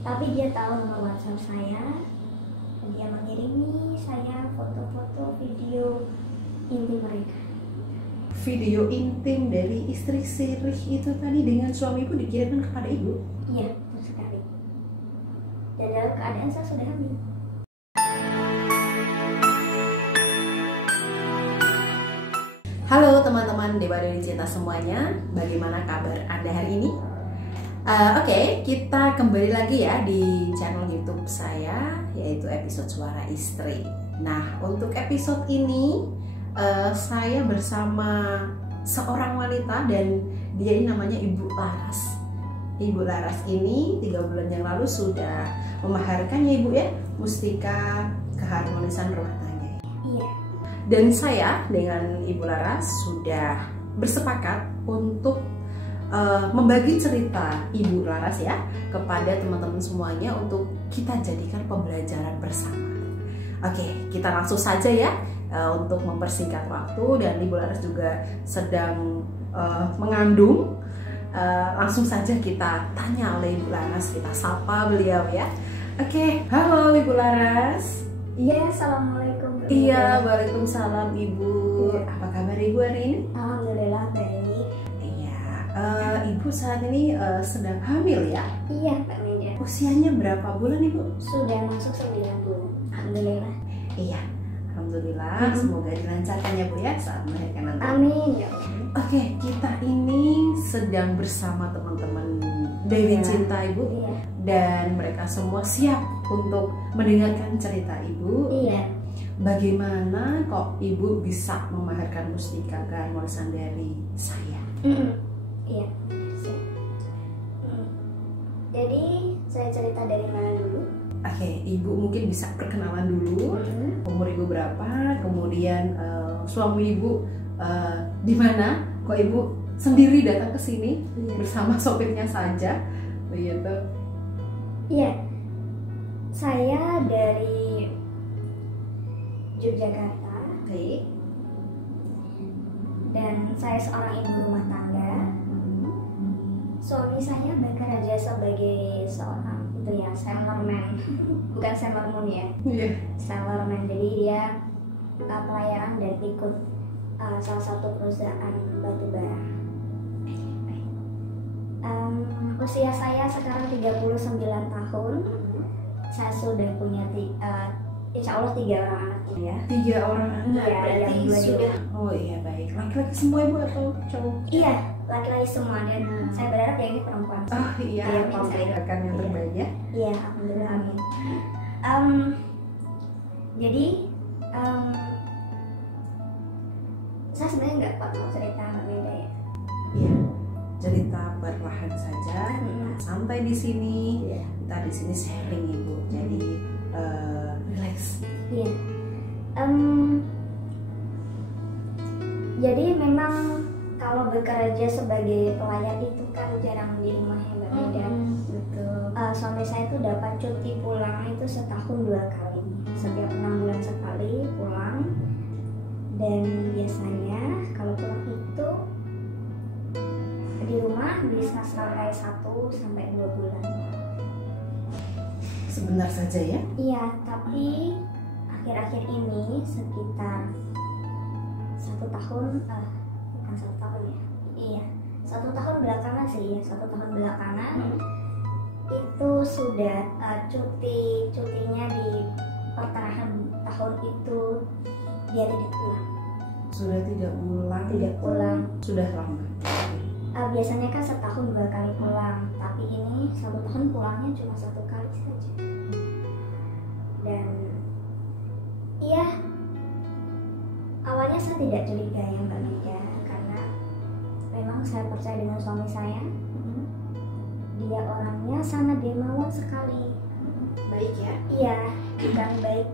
Tapi dia tahu nomor WhatsApp saya. Dia mengirimi saya foto-foto video intim mereka. Video intim dari istri sirih itu tadi dengan suami ibu dikirimkan kepada ibu? Iya, betul sekali. Dan dalam keadaan saya sudah hamil. Halo teman-teman Dewa Dewi Cinta semuanya, bagaimana kabar Anda hari ini? Oke, kita kembali lagi ya di channel YouTube saya, yaitu episode Suara Istri. Nah, untuk episode ini saya bersama seorang wanita dan dia ini namanya Ibu Laras. Ibu Laras ini 3 bulan yang lalu sudah memaharkan ya Ibu ya, mustika keharmonisan rumah tangga. Iya. Dan saya dengan Ibu Laras sudah bersepakat untuk membagi cerita Ibu Laras ya kepada teman-teman semuanya untuk kita jadikan pembelajaran bersama. Oke, kita langsung saja ya untuk mempersingkat waktu, dan Ibu Laras juga sedang mengandung. Langsung saja kita tanya oleh Ibu Laras, kita sapa beliau ya. Oke, halo Ibu Laras. Iya, assalamualaikum. Iya, waalaikumsalam Ibu. Apa kabar Ibu hari ini? Alhamdulillah baik. Ibu saat ini sedang hamil ya? Iya, Pak Meja. Usianya berapa bulan Ibu? Sudah masuk 9 bulan. Alhamdulillah. Iya, alhamdulillah. Semoga dilancarkan ya Bu ya saat melahirkan nanti. Amin ya. Oke, kita ini sedang bersama teman-teman Dewi Cinta Ibu, dan mereka semua siap untuk mendengarkan cerita Ibu. Iya. Bagaimana kok Ibu bisa memaharkan mustika keharmonisan dari saya? Iya. Jadi saya cerita dari mana dulu? Oke, Ibu mungkin bisa perkenalan dulu. Umur Ibu berapa? Kemudian suami Ibu di mana? Kok Ibu sendiri datang ke sini bersama sopirnya saja? Begitu. Iya. Saya dari Yogyakarta. Oke. Dan saya seorang ibu rumah tangga. Suami saya bekerja sebagai seorang sailorman, bukan Sailor Moon ya. Iya. Sailorman, jadi dia pelayaran dan ikut salah satu perusahaan batubara. Usia saya sekarang 39 tahun. Saya sudah punya insya Allah 3 orang anak ya. 3 orang anak. Iya, Berarti yang sudah. Oh iya, baik. Laki-laki semua Ibu atau cowok? Iya, laki-laki semua, dan saya berharap ya ini perempuan. Oh iya, memberikan yang terbaik ya. Iya, alhamdulillah, amin. Jadi saya sebenarnya nggak kuat mau cerita Mbak Meda ya. Iya, cerita perlahan saja. Santai di sini. Kita di sini sharing Ibu. Jadi relax. Iya. Jadi memang kalau bekerja sebagai pelayan itu kan jarang di rumah ya Mbak Meda. Betul. Suami saya itu dapat cuti pulang itu setahun 2 kali, setiap 6 bulan sekali pulang. Dan biasanya kalau pulang itu di rumah bisa sampai 1-2 bulan. Sebentar saja ya. Iya, tapi akhir-akhir ini sekitar 1 tahun, bukan 1 tahun ya. Iya, 1 tahun belakangan sih ya, 1 tahun belakangan itu sudah cutinya di pertengahan tahun itu dia tidak pulang. Sudah tidak pulang. Tidak pulang. Sudah lama. Biasanya kan setahun 2 kali pulang, tapi ini 1 tahun pulangnya cuma 1 kali saja. Dan iya, awalnya saya tidak curiga ya Mbak Mega, karena memang saya percaya dengan suami saya. Dia orangnya sangat dermawan sekali. Baik ya. Iya, bukan baik,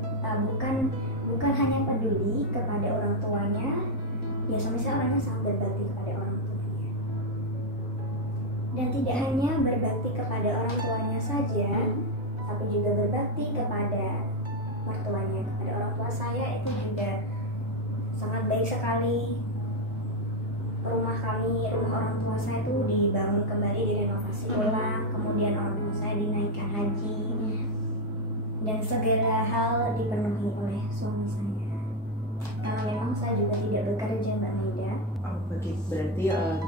bukan hanya peduli kepada orang tuanya. Ya, suami saya orangnya sangat berbakti kepada orang tuanya. Dan tidak hanya berbakti kepada orang tuanya saja, tapi juga berbakti kepada mertuanya, kepada orang tua saya itu juga sangat baik sekali. rumah orang tua saya itu dibangun kembali, direnovasi ulang, kemudian orang tua saya dinaikkan haji, dan segala hal dipenuhi oleh suami saya. Karena memang saya juga tidak bekerja, Mbak Maida. Berarti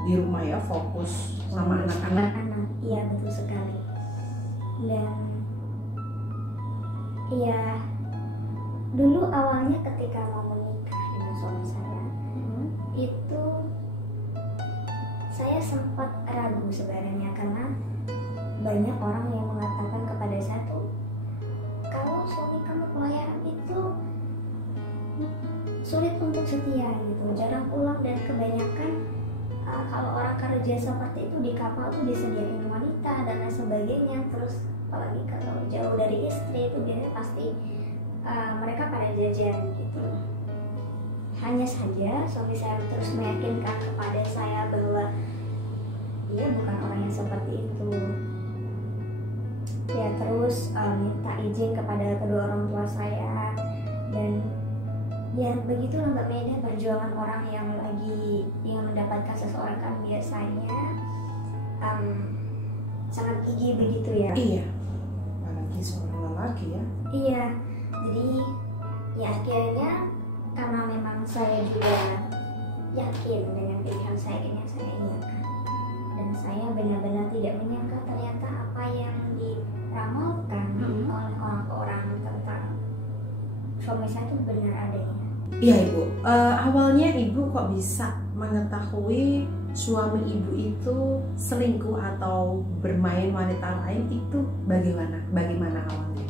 di rumah ya, fokus sama anak-anak. Iya, betul sekali. Dan iya, dulu awalnya ketika mau menikah dengan suami saya, itu saya sempat ragu sebenarnya, karena banyak orang yang mengatakan kepada saya tuh, kalau suami kamu pelayaran itu sulit untuk setia gitu, jarang pulang, dan kebanyakan kalau orang kerja seperti itu di kapal tuh disediain wanita dan lain sebagainya. Terus apalagi kalau jauh dari istri itu biasanya pasti mereka pada jajan gitu. Hanya saja suami saya terus meyakinkan kepada saya bahwa dia bukan orang yang seperti itu. Ya terus minta izin kepada kedua orang tua saya, dan ya begitulah Mbak Maida perjuangan orang yang lagi mendapatkan seseorang, kan biasanya sangat gigih begitu ya. Iya, apalagi seorang lelaki ya. Iya, jadi ya akhirnya karena memang saya juga yakin dengan pilihan saya, akhirnya saya iyakan. Dan saya benar-benar tidak menyangka ternyata apa yang diramalkan oleh orang-orang tentang suami saya itu benar adanya. Iya Ibu, awalnya Ibu kok bisa mengetahui suami Ibu itu selingkuh atau bermain wanita lain, itu bagaimana awalnya?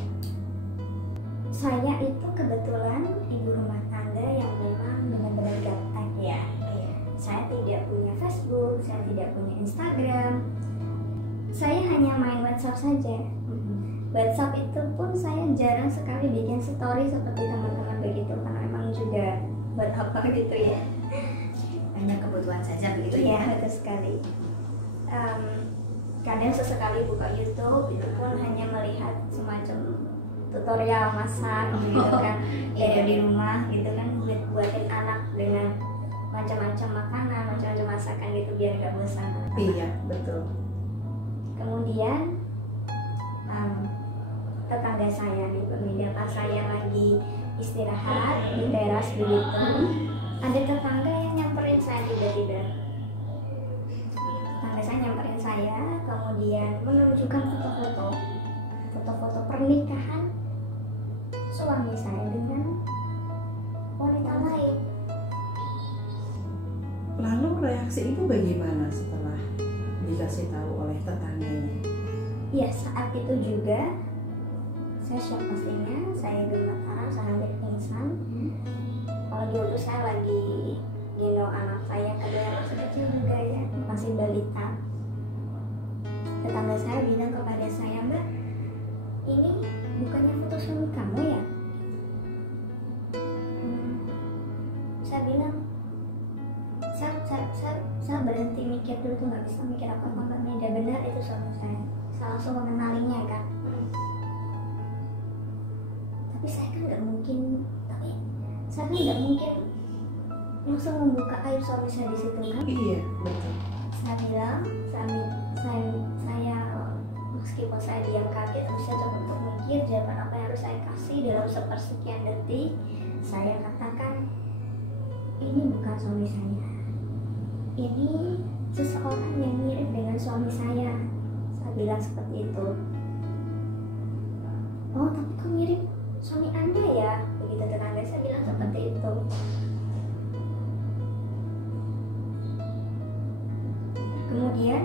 Saya itu kebetulan ibu rumah tangga yang memang benar-benar gaptek ya. Saya tidak punya Facebook, saya tidak punya Instagram. Saya hanya main WhatsApp saja. WhatsApp itu pun saya jarang sekali bikin story seperti teman-teman begitu, karena memang juga buat apa gitu ya. Hanya kebutuhan saja begitu ya. Betul sekali. Kadang sesekali buka YouTube itu pun hanya melihat semacam tutorial masak gitu kan, ya di rumah gitu kan, buatin anak dengan macam-macam makanan, macam-macam masakan gitu biar gak bosan. Iya betul. Kemudian tetangga saya nih Mbak, pas saya lagi istirahat di teras begitu, ada tetangga yang nyamperin saya tiba-tiba. Tetangga saya nyamperin saya, kemudian menunjukkan foto-foto pernikahan suami saya dengan wanita lain. Lalu reaksi Ibu bagaimana setelah dikasih tahu oleh tetangganya? Ya saat itu juga saya shock pastinya, saya gemetaran, saya hampir pingsan. Apalagi waktu saya lagi gendong anak saya, kedua yang masih kecil juga ya, masih balita. Tetangga saya bilang kepada saya, Mbak, ini bukannya foto suami kamu ya? Saya bilang, saya berhenti mikir dulu tuh, nggak bisa mikir apa-apa, Mbak Maida, benar itu suami saya. Saya langsung mengenalinya kan. Tapi saya kan nggak mungkin langsung membuka aib suami saya di situ kan. Iya betul. Saya bilang, saya meskipun saya diam kaget, tapi saya coba untuk mikir jawaban apa yang harus saya kasih dalam sepersekian detik. Saya katakan, ini bukan suami saya, ini seseorang yang mirip dengan suami saya. Saya bilang seperti itu. Oh tapi kok mirip suami Anda ya? Begitu tetangga saya bilang seperti itu. Kemudian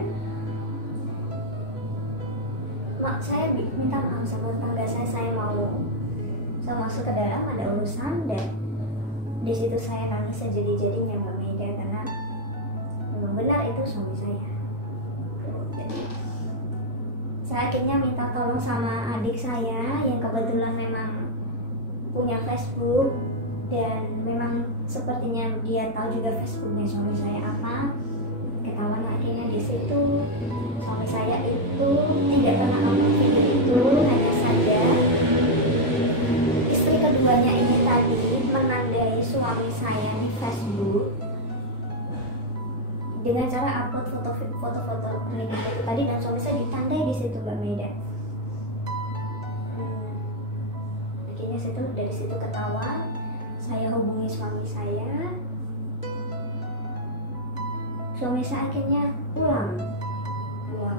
saya minta maaf sama tetangga saya masuk ke dalam, ada urusan, dan di situ saya nangis sejadi-jadinya Mbak Maida, karena memang benar itu suami saya. Jadi saya akhirnya minta tolong sama adik saya yang kebetulan memang punya Facebook, dan memang sepertinya dia tahu juga Facebooknya suami saya apa. Ketahuan akhirnya di situ suami saya itu tidak pernah nonton video itu, hanya saja istri keduanya ini tadi menandai suami saya di Facebook dengan cara upload foto-foto pernikahan itu tadi, dan suami saya ditandai di situ Mbak Meda. Akhirnya dari situ ketahuan, saya hubungi suami saya. Suami saya akhirnya pulang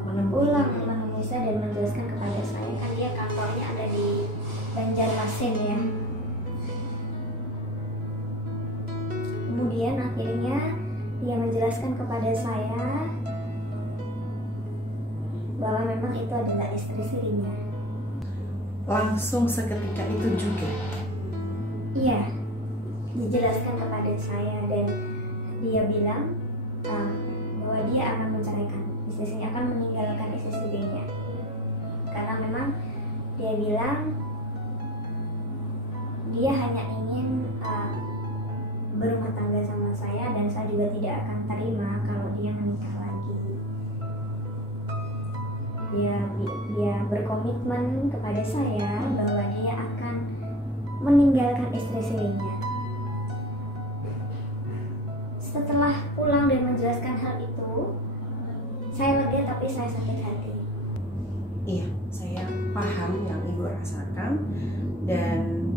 menemui saya dan menjelaskan kepada saya, kan dia kantornya ada di Banjarmasin ya. Kemudian akhirnya dia menjelaskan kepada saya bahwa memang itu adalah istri sirinya. Langsung seketika itu juga? Iya, dijelaskan kepada saya, dan dia bilang bahwa dia akan menceraikan istri sirinya, akan meninggalkan istri sirinya, karena memang dia bilang dia hanya ingin berumah tangga sama saya, dan saya juga tidak akan terima kalau dia menikah lagi. Dia berkomitmen kepada saya bahwa dia akan meninggalkan istri sirinya. Setelah pulang dan menjelaskan hal itu, saya lega tapi saya sakit hati. Iya, saya paham yang Ibu rasakan, dan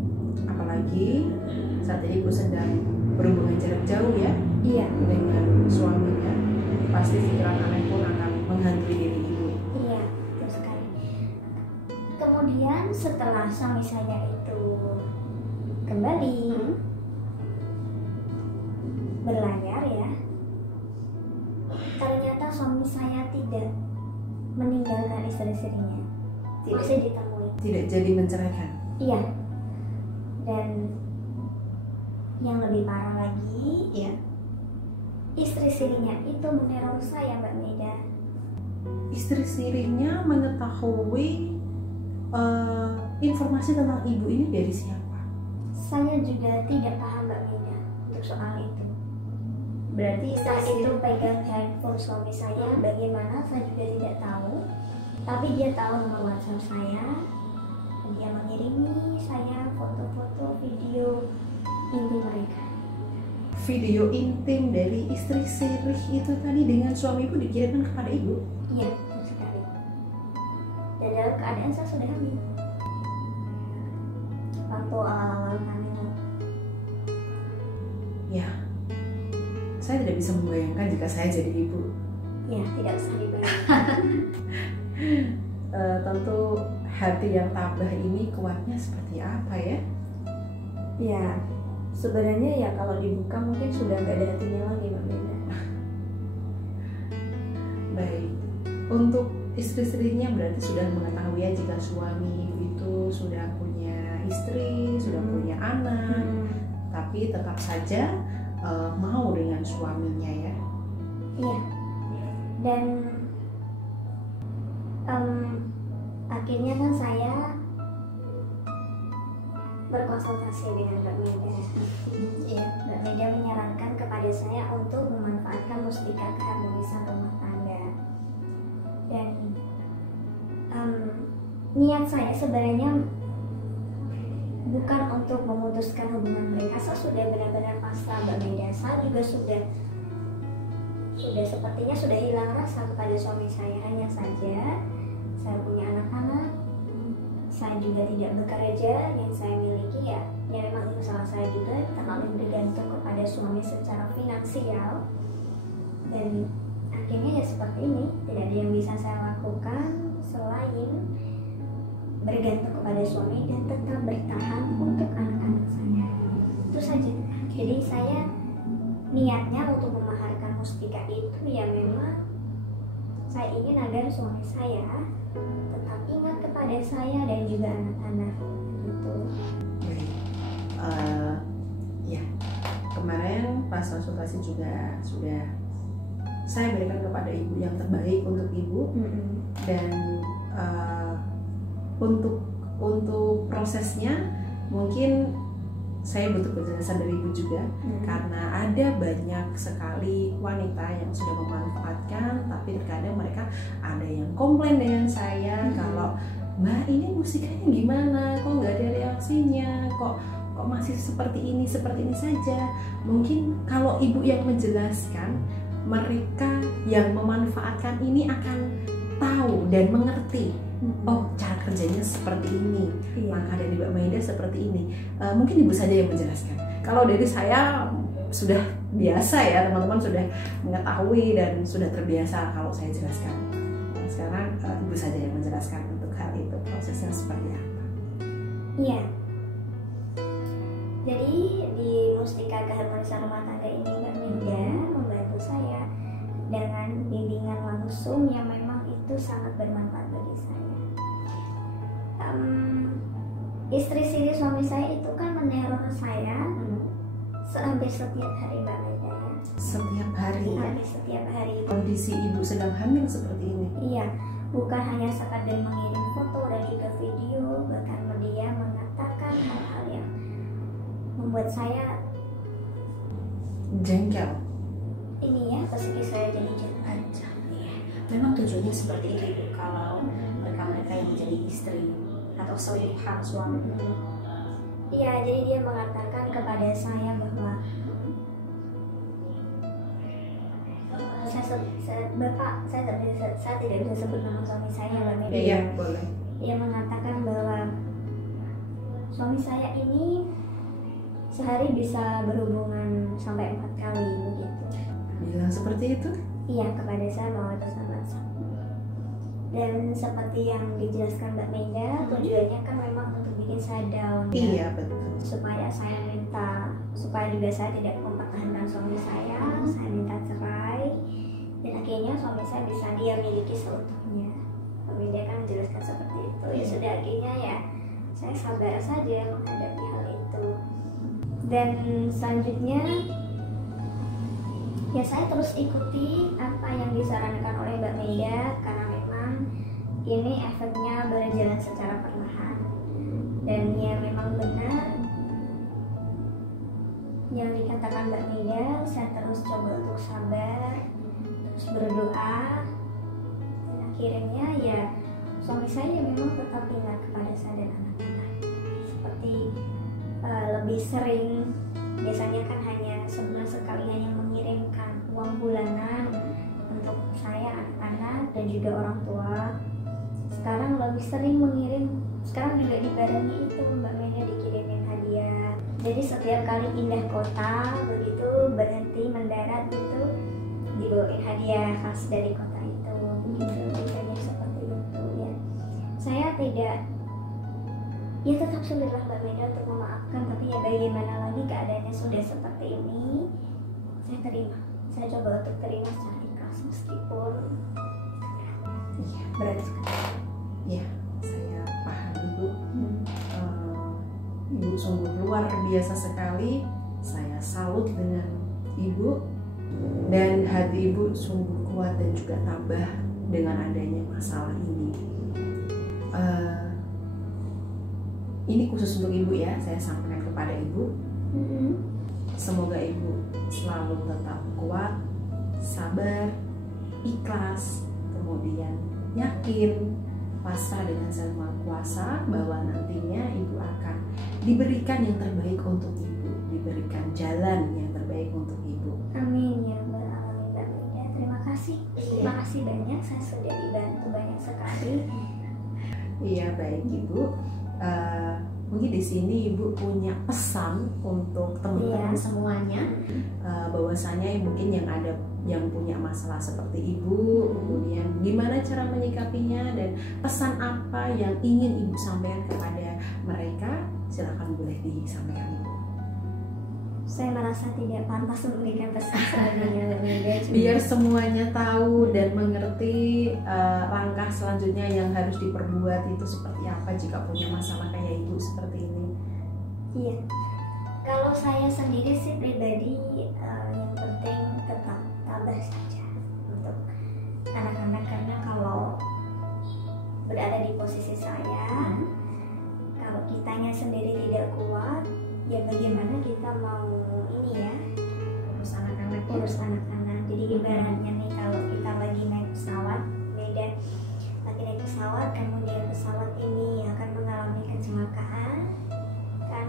apalagi saat ini Ibu sedang berhubungan jarak jauh ya. Iya. Dengan suaminya, pasti pikiran aneh pun akan menghantui diri Ibu. Iya, betul sekali. Kemudian setelah suami saya itu kembali berlayar ya, ternyata suami saya tidak meninggalkan istri-istrinya, masih ditemui. Tidak jadi menceraikan? Iya. Dan yang lebih parah lagi, Iya. istri sirinya itu meneror saya Mbak Meda. Istri sirinya mengetahui informasi tentang Ibu ini dari siapa? Saya juga tidak paham Mbak Meda untuk soal itu. Berarti Saat itu pegang handphone suami saya, bagaimana saya juga tidak tahu. Tapi dia tahu nomor WhatsApp saya. Dia mengirimi saya foto-foto, video intim mereka. Video intim dari istri sirih itu tadi dengan suami Ibu dikirimkan kepada Ibu? Iya, betul sekali. Dan dalam keadaan saya sudah hamil. Waktu awal-awal hamil. Ya, saya tidak bisa membayangkan jika saya jadi ibu. Ya, tidak usah dibayangkan. Tentu hati yang tabah ini kuatnya seperti apa ya? Ya, sebenarnya ya kalau dibuka mungkin sudah nggak ada hatinya lagi Mbak Meda. Baik, untuk istri-istrinya berarti sudah mengetahui ya jika suami itu sudah punya istri, sudah punya anak, tapi tetap saja mau dengan suaminya ya. Iya. Dan akhirnya kan saya berkonsultasi dengan Mbak Meda. Iya. Mbak Meda menyarankan kepada saya untuk memanfaatkan mustika keharmonisan rumah tangga. Dan niat saya sebenarnya bukan untuk memutuskan hubungan mereka. Saya sudah benar-benar pasrah Mbak Meda. Saya juga sudah sepertinya sudah hilang rasa kepada suami saya. Hanya saja saya punya anak-anak, saya juga tidak bekerja, yang saya miliki ya memang itu salah saya juga, terlalu bergantung kepada suami secara finansial. Dan akhirnya ya seperti ini, tidak ada yang bisa saya lakukan selain bergantung kepada suami dan tetap bertahan untuk anak-anak saya. Itu saja. Jadi saya niatnya untuk memaharkan mustika itu ya memang saya ingin agar suami saya tetap ingat kepada saya dan juga anak-anak gitu. Baik. Ya, kemarin pas konsultasi juga sudah saya berikan kepada ibu yang terbaik untuk ibu. Dan untuk prosesnya mungkin saya butuh penjelasan dari ibu juga, karena ada banyak sekali wanita yang sudah memanfaatkan, tapi terkadang mereka ada yang komplain dengan saya kalau Mbak ini musikanya gimana, kok nggak ada reaksinya, kok masih seperti ini saja. Mungkin kalau ibu yang menjelaskan mereka yang memanfaatkan ini akan tahu dan mengerti, oh cara kerjanya seperti ini, maka dari Mbak Maida seperti ini. Mungkin Ibu saja yang menjelaskan. Kalau dari saya sudah biasa ya, teman-teman sudah mengetahui dan sudah terbiasa kalau saya jelaskan. Sekarang Ibu saja yang menjelaskan untuk hal itu, prosesnya seperti apa. Iya. Jadi di Mustika Keharmonisan Rumah Tangga ini Mbak Maida membantu saya dengan bimbingan langsung yang memang itu sangat bermanfaat bagi saya. Istri siri suami saya itu kan meneror saya hampir setiap hari Mbak Maida ya. Setiap hari. Hampir setiap hari. Kondisi Ibu sedang hamil seperti ini. Iya, bukan hanya sekadar mengirim foto dan juga video, bahkan dia mengatakan hal-hal yang membuat saya jengkel. Ini ya, psikis saya jadi jengkel. Iya. Memang tujuannya seperti itu Ibu, kalau mereka-mereka yang menjadi istri atau selingkuhan suami. Iya, jadi dia mengatakan kepada saya bahwa saya tidak bisa sebut nama suami saya, Mbak Maida. Iya, boleh. Dia mengatakan bahwa suami saya ini sehari bisa berhubungan sampai 4 kali begitu. Bilang seperti itu? Iya, kepada saya bahwa itu sangat sakit. Dan seperti yang dijelaskan Mbak Maida, tujuannya kan memang untuk bikin saya down. Iya, betul. Supaya juga saya tidak mempertahankan suami saya minta cerai, dan akhirnya suami saya bisa dia miliki seutuhnya. Mbak Maida kan menjelaskan seperti itu. Ya sudah, akhirnya ya saya sabar saja menghadapi hal itu. Dan selanjutnya ya saya terus ikuti apa yang disarankan oleh Mbak Maida, karena memang ini efeknya berjalan secara perlahan. Dan ya memang benar yang dikatakan Mbak Maida, saya terus coba untuk sabar, terus berdoa, dan akhirnya ya suami saya memang tetap ingat kepada saya dan anak-anak. Seperti lebih sering, biasanya kan hanya sebulan sekali hanya mengirimkan uang bulanan untuk saya, anak-anak, dan juga orang tua. Sekarang lebih sering mengirim, sekarang juga dibarengi itu Mbak Maida dikirimin hadiah. Jadi setiap kali pindah kota begitu berhenti mendarat itu dibawain hadiah khas dari kota itu. Begitu biasanya seperti itu ya. Saya tidak, ya tetap sulitlah Mbak Maida untuk memaafkan, tapi ya bagaimana lagi, keadaannya sudah seperti ini. Saya terima, saya coba untuk terima secara ikhlas meskipun berat sekali. Iya, saya paham Ibu. Ibu sungguh luar biasa sekali. Saya salut dengan Ibu, dan hati Ibu sungguh kuat dan juga tabah dengan adanya masalah ini. Ini khusus untuk Ibu ya, saya sampaikan kepada Ibu. Semoga Ibu selalu tetap kuat, sabar, ikhlas, kemudian yakin, pasrah dengan Sang Maha Kuasa bahwa nantinya Ibu akan diberikan yang terbaik untuk Ibu, diberikan jalan yang terbaik untuk Ibu. Amin ya Rabbal Alamin Mbak Maida. Terima kasih. Terima kasih banyak, saya sudah dibantu banyak sekali. Iya, baik Ibu. Mungkin di sini Ibu punya pesan untuk teman-teman semuanya, bahwasanya mungkin yang punya masalah seperti Ibu, kemudian gimana cara menyikapinya, dan pesan apa yang ingin Ibu sampaikan kepada mereka, silakan boleh disampaikan Ibu. Saya merasa tidak pantas memberikan pesan sebenarnya Mbak Maida. Biar semuanya tahu dan mengerti langkah selanjutnya yang harus diperbuat itu seperti apa jika punya masalah kayak Ibu seperti ini. Iya, kalau saya sendiri sih pribadi yang penting tetap tabah saja untuk anak-anak, karena kalau berada di posisi saya, kalau kitanya sendiri tidak kuat, ya bagaimana kita mau ini ya, urus anak-anak. Jadi ibaratnya nih, kalau kita lagi naik pesawat, beda lagi naik pesawat, kemudian pesawat ini akan mengalami kecelakaan, kan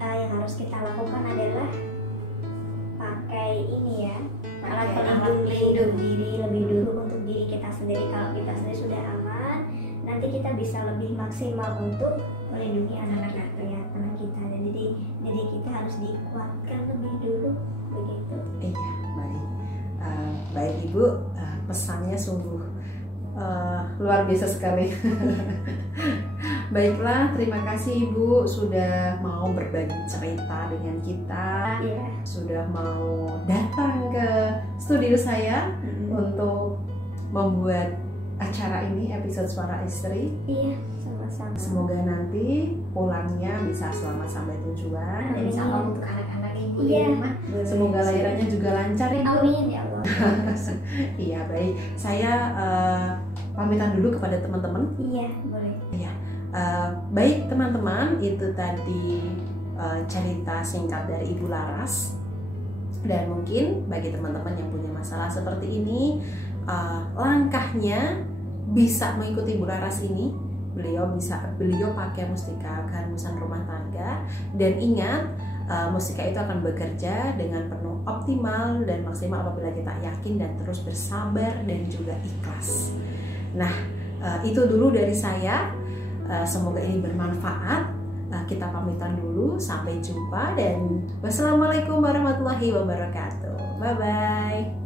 yang harus kita lakukan adalah pakai ini ya, nanti kita bisa lebih maksimal untuk melindungi anak kita. Dan jadi kita harus dikuatkan lebih dulu begitu. Iya, baik. Baik Ibu, pesannya sungguh luar biasa sekali. Baiklah, terima kasih Ibu sudah mau berbagi cerita dengan kita, sudah mau datang ke studio saya untuk membuat acara ini, episode Suara Istri. Iya, sama-sama. Semoga nanti pulangnya bisa selamat sampai tujuan. Dan insya Allah untuk anak-anak Ibu Iya. di rumah. Semoga lahirannya juga lancar Ibu. Amin ya Allah. Iya, baik. Saya pamitan dulu kepada teman-teman. Iya, boleh. Baik teman-teman, itu tadi cerita singkat dari Ibu Laras. Dan mungkin bagi teman-teman yang punya masalah seperti ini, langkahnya bisa mengikuti Ibu Laras ini. Beliau pakai mustika keharmonisan rumah tangga, dan ingat, mustika itu akan bekerja dengan penuh optimal dan maksimal apabila kita yakin dan terus bersabar dan juga ikhlas. Nah, itu dulu dari saya. Semoga ini bermanfaat. Kita pamitan dulu, sampai jumpa dan wassalamualaikum warahmatullahi wabarakatuh. Bye bye.